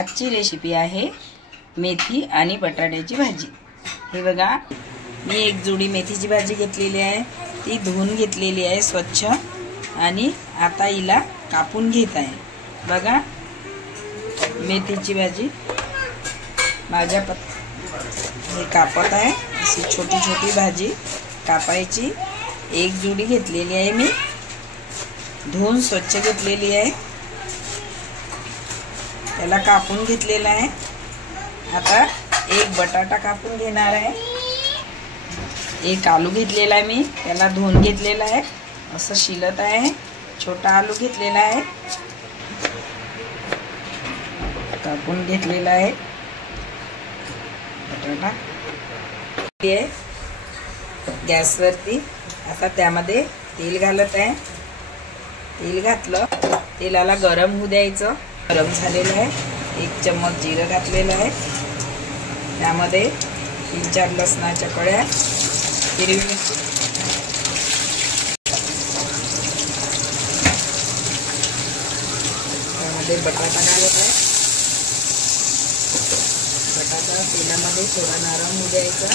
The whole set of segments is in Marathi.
आजची रेसिपी आहे मेथी आणि बटाट्याची भाजी। हे बघा, मी एक जोडी मेथीची भाजी घेतलेली आहे, ती धुवून घेतलेली आहे स्वच्छ आणि आता हिला कापून घेत आहे। बघा, मेथीची भाजी माझ्या हे कापत आहे। अशी छोटी छोटी भाजी कापायची। एक जोडी घेतलेली आहे, मी धुवून स्वच्छ घेतलेली आहे, त्याला कापून घेतलेला आहे। आता एक बटाटा कापून घेणार आहे। एक आलू घेतलेला आहे, मी त्याला धुवून घेतलेला आहे, असं शिलत आहे। छोटा आलू घेतलेला आहे, कापून घेतलेला आहे। बटाटा गॅसवरती आता त्यामध्ये तेल घालत आहे। तेल घातलं, तेलाला गरम होऊ द्यायचं। गरम झालेलं आहे। एक चम्मच जिरं घातलेलं आहे, त्यामध्ये 3-4 लसणाच्या कळ्या, हिरवी मिरची, त्यामध्ये बटाटा घालत आहे। बटाटा तेलामध्ये थोडा नरम होऊ द्यायचा।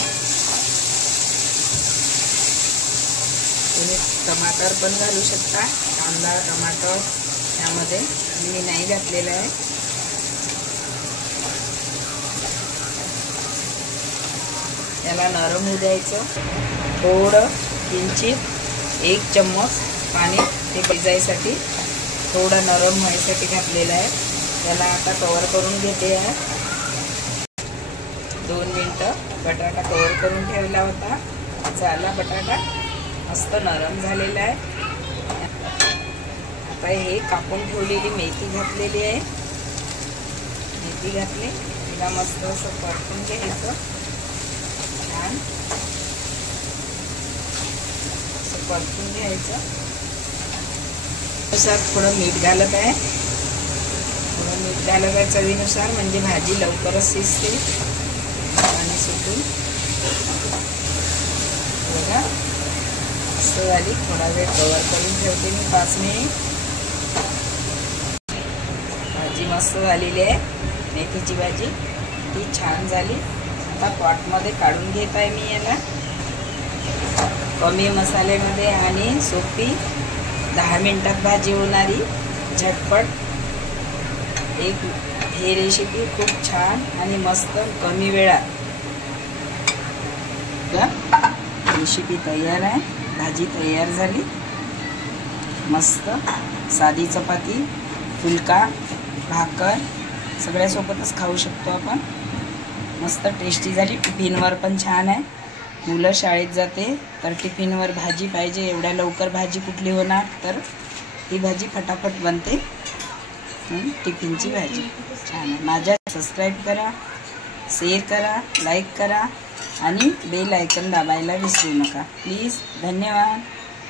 तुम्ही टमाटर पण घालू शकता, कांदा टमाटर यामध्ये, मी नाही घातलेलं आहे। त्याला नरम होऊ द्यायचं। थोडं किंचित 1 चम्मच पाणी ते भिजायसाठी, थोडं नरम व्हायसाठी घातलेलं आहे। त्याला आता कव्हर करून घेते आहे। 2 मिनिटं बटाटा कव्हर करून ठेवला होता। झाला बटाटा, मस्त नरम झालेला आहे। आता हे कापून ठेवलेली मेथी घातलेली आहे। मेथी घातली, तिला मस्त असं परतून घ्यायचं। छान असं परतून घ्यायचं। नुसार थोडं मीठ घालत आहे, थोडं मीठ घालत आहे चवीनुसार, म्हणजे भाजी लवकरच शिजते आणि सुटून। बघा, मस्त झाली। थोडा वेळ कव्हर करून ठेवते मी 5 मिनिट। भाजी मस्त झालेली आहे, मेथीची भाजी ती छान झाली। आता पॉटमध्ये काढून घेत आहे मी याला। कमी मसाल्यामध्ये आणि सोपी 10 मिनिटात भाजी होणारी झटपट एक ही रेसिपी खूप छान आणि मस्त कमी वेळात। रेसिपी तयार आहे, भाजी तयार झाली। मस्त साधी चपाती, फुलका, भाकर सगळ्यासोबतच खाऊ शकतो आपण। मस्त टेस्टी झाली। टिफिनवर पण छान आहे। मुलं शाळेत जाते तर टिफिनवर भाजी पाहिजे, एवढ्या लवकर भाजी कुठली होणार, तर ही भाजी फटाफट बनते। टिफिनची भाजी छान आहे। माझ्या सबस्क्राईब करा, शेअर करा, लाईक करा आणि बेल आयकॉन दाबायला विसरू नका प्लीज। धन्यवाद।